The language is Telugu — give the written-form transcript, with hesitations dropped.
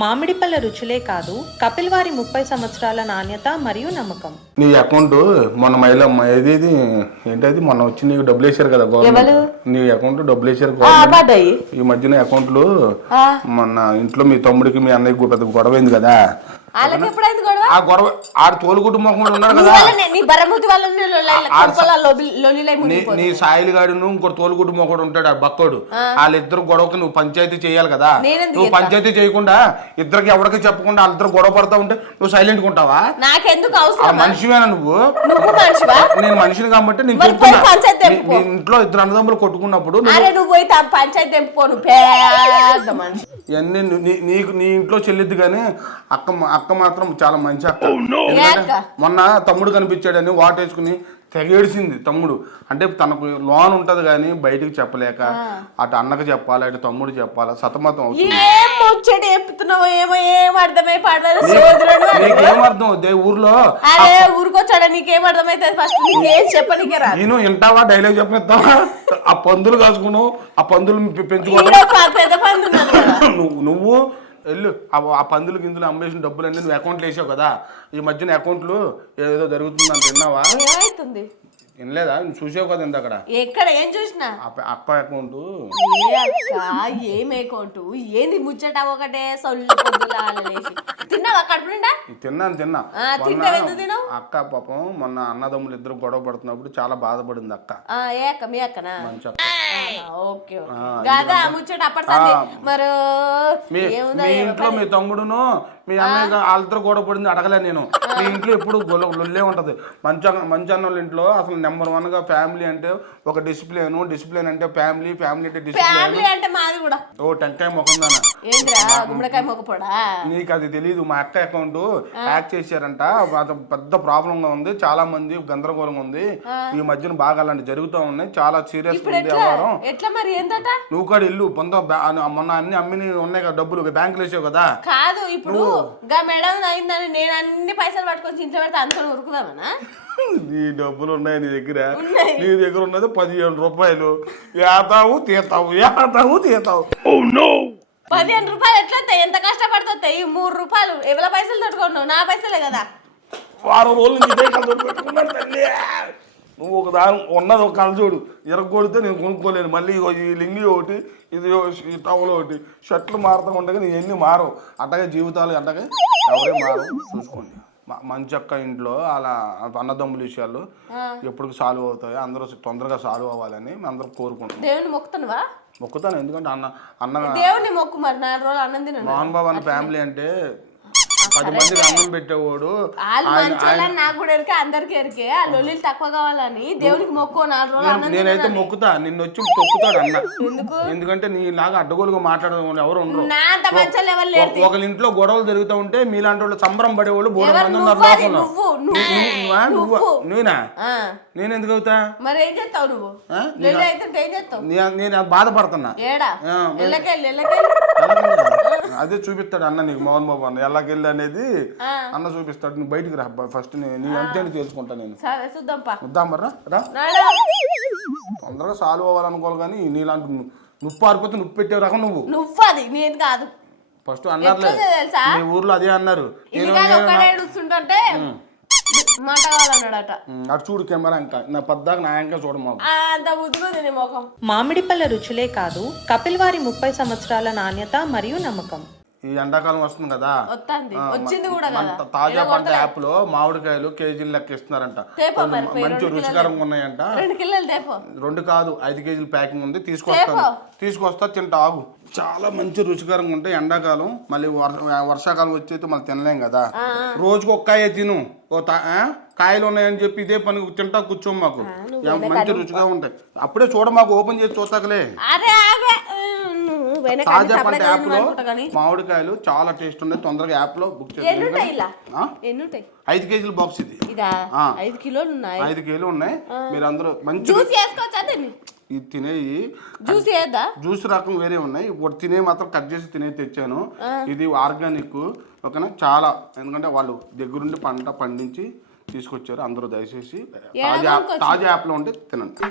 మామిడిపళ్ళ రుచులే కాదు కపిల్ వారి 30 సంవత్సరాల నాణ్యత మరియు నమ్మకం. నీ అకౌంట్ మొన్న ఇది ఏంటది మొన్న వచ్చి నీకు డబ్బులు వేసారు కదా గవర్నమెంట్, నీ అకౌంట్ డబ్బులు వేసారు ఈ మధ్యన అకౌంట్లు. మొన్న ఇంట్లో మీ తమ్ముడికి మీ అన్నయ్యకి పెద్ద గొడవ అయింది కదా, ఆ గొడవ ఆడు తోలుగుడ్డు మొహం ఉన్నాడు కదా, నీ సాయిల్ గాడును ఇంకోటి తోలుగుడ్డు మొహం ఉంటాడు ఆ బక్కోడు, వాళ్ళిద్దరు గొడవకి నువ్వు పంచాయతీ చేయాలి కదా. నువ్వు పంచాయతీ చేయకుండా ఇద్దరికి ఎవరికి చెప్పకుండా వాళ్ళిద్దరు గొడవ పడతా ఉంటే నువ్వు సైలెంట్ గా ఉంటావా? మనిషివేనా నువ్వు? నేను మనిషిని కాబట్టి నేను చెప్తున్నా, నీ ఇంట్లో ఇద్దరు అన్నదమ్ములు కొట్టుకున్నప్పుడు ఇవన్నీ నీకు నీ ఇంట్లో చెల్లిద్దు కానీ అక్క మాత్రం చాలా మంచి అక్క. మొన్న తమ్ముడు కనిపించాడని వాటేసుకుని తెగేడిసింది తమ్ముడు. అంటే తనకు లోన్ ఉంటది కానీ బయటికి చెప్పలేక అటు అన్నకు చెప్పాలి అటు తమ్ముడు చెప్పాలి, సతమతం అవుతుంది. నీకేం అర్థం అవుతుంది ఊర్లో? నేను వింటావా డైలాగ్ చెప్పిస్తావా? ఆ పందులు కాసుకున్నావు, ఆ పందులు పెంచుకోవడం నువ్వు వెళ్ళు. ఆ పందులు గిందులు అమ్మేసిన డబ్బులు అన్నీ నువ్వు అకౌంట్లు వేసావు కదా, ఈ మధ్యన అకౌంట్లు ఏదో జరుగుతుంది అంటే విన్నావా? వినలేదా? నువ్వు చూసావు కదా ఇంత అక్కడ ఎక్కడ ఏం చూసినా అక్క అకౌంట్ ఏం అకౌంట్ ఏంది ముచ్చట ఒకటే తిన్నావా? కడుపు నిండా తిన్నా. అక్క పాపం మొన్న అన్నదమ్ములు ఇద్దరు గొడవ పడుతున్నప్పుడు చాలా బాధపడింది అక్క. మీ అక్కనా? మంచి మీ ఇంట్లో మీ తమ్ముడును మీ అన్నయ్య వాళ్ళతో గొడవ పడింది అడగలే నేను. మీ ఇంట్లో ఎప్పుడు లొల్లే ఉంటది. మంచి అన్న వాళ్ళ ఇంట్లో అసలు నెంబర్ 1 గా ఫ్యామిలీ అంటే ఒక డిసిప్లిన్ అంటే ఫ్యామిలీ అంటే డిసిప్లిన్ అంటే మాది కూడా. ఓ టెంకాయ ముఖం దానా గుమ్మడికాయ మొక్కపోడా? నీకు అది తెలీదు. మా అక్క అకౌంట్ హ్యాక్ చేశారంట, పెద్ద ప్రాబ్లం గా ఉంది, చాలా మంది గందరగోళంగా ఉంది. ఈ మధ్యన బాగా అలాంటి జరుగుతూ ఉన్నాయి, చాలా సీరియస్ ఉంది వ్యవహారం. నువ్వు కూడా ఇల్లు మొన్న అన్ని అమ్మిని ఉన్నాయి కదా డబ్బులు బ్యాంకులు వేసావు కదా. కాదు ఇప్పుడు మేడం అయిందని నేను అన్ని పైసలు పట్టుకొని ఇంట్లో పెడితే అంత ఉరుకుదామనా? నీ డబ్బులు ఉన్నాయి నీ దగ్గర, నీ దగ్గర ఉన్నది 15 రూపాయలు. ఏతావు తీతావు 15 రూపాయలు ఎట్లా? ఎంత కష్టపడుతాయి? 3 రూపాయలు ఎవరి పైసలు తట్టుకున్నావు? నా పైసలే కదా. వారం రోజులు పెట్టుకున్నాను తల్లి. నువ్వు ఒక దాని ఉన్నది ఒక కలజోడు ఎరగొడితే నేను కొనుక్కోలేను. మళ్ళీ ఈ లింగి ఒకటి, ఇది ఈ టవల్ ఒకటి, షర్ట్లు మారుతూ ఉండగా నీ ఎన్ని మారవు. అట్టగా జీవితాలు అట్టగా ఎవరే మారవు. చూసుకోండి. మంచి అక్క ఇంట్లో అలా అన్నదమ్ముల విషయాలు ఎప్పుడు సాల్వ్ అవుతాయి, అందరూ తొందరగా సాల్వ్ అవ్వాలని అందరూ కోరుకుంటాం. దేవుని మొక్కుతానువా? మొక్కుతాను. ఎందుకంటే అన్న దేవుని మొక్కు మరి 4 రోజులు అన్నం తిన. మోహన్ బాబు అన్న ఫ్యామిలీ అంటే 10 మందికి అన్నం పెట్టేవాడు. నాకు కూడా ఎరికే, అందరికి ఎరికే. ఆ లొల్లిలు తక్కువ కావాలని దేవునికి మొక్కు 4 రోజులు. నేనైతే మొక్కుతా, నిన్ను వచ్చి తొక్కుతాడు అన్న. ఎందుకంటే నీలాగా అడ్డగోలుగా మాట్లాడడం ఎవరు ఉండరు. ఒకళ్ళ ఇంట్లో గొడవలు జరుగుతూ ఉంటే మీలాంటి వాళ్ళు సంబరం పడేవాళ్ళు 3 మంది ఉన్నారు. నువ్వునా? నేను ఎందుకు అవుతా? మరి ఏం చేస్తావు నువ్వు? నేను బాధపడుతున్నా. అదే చూపిస్తాడు అన్న నీకు మోహన్ బాబు అన్న ఎలాకెళ్ళి అనేది అన్న చూపిస్తాడు. నువ్వు బయటికి రా ఫస్ట్, నీ అంతే తెలుసుకుంటా నేను. వద్దాం మర్రా రా, తొందరగా సాల్వ్ అవ్వాలనుకోవాలి. కానీ నీలాంటి నువ్వు పారిపోతే నువ్వు పెట్టే రకం నువ్వు. అది నేను కాదు. ఫస్ట్ అన్నారు మీ ఊర్లో అదే అన్నారు. అటు చూడు కెమెరా ఇంకా నా పద్దాక నా ఇంకా చూడమా. మామిడిపళ్ళ రుచులే కాదు కపిల్ వారి 30 సంవత్సరాల నాణ్యత మరియు నమ్మకం. ఈ ఎండాకాలం వస్తుంది కదా, తాజా పంట యాప్ లో మామిడికాయలు కేజీలు లెక్క ఇస్తున్నారంట. మంచి రుచికరంగా ఉన్నాయంట. 2 కాదు 5 కేజీల ప్యాకింగ్ ఉంది. తీసుకొస్తా తింటా ఆగు. చాలా మంచి రుచికరంగా ఉంటాయి. ఎండాకాలం మళ్ళీ వర్షాకాలం వచ్చేది మళ్ళీ తినలేం కదా. రోజుకు ఒక్కాయే తిను. కాయలు ఉన్నాయని చెప్పి ఇదే పని తింటా కూర్చోం. మాకు మంచి రుచిగా ఉంటాయి. అప్పుడే చూడ మాకు ఓపెన్ చేసి చూస్తాకలే. తాజా పంట యాప్ లో మామిడికాయలు చాలా టేస్ట్ ఉన్నాయి. తొందరగా యాప్ లో బుక్ చేయండి. 5 కేజీల బాక్స్ ఇది. 5 కిలోలు ఉన్నాయి. 5 కిలోలు ఉన్నాయి. మీరు అందరూ మంచి ఇది తినేయి జ్యూస్ రకం వేరే ఉన్నాయి. ఇప్పుడు తినే మాత్రం కట్ చేసి తినే తెచ్చాను. ఇది ఆర్గానిక్ ఓకేనా, చాలా. ఎందుకంటే వాళ్ళు దగ్గరుండి పంట పండించి తీసుకొచ్చారు. అందరూ దయచేసి తాజా యాప్ లో ఉంటే తినండి.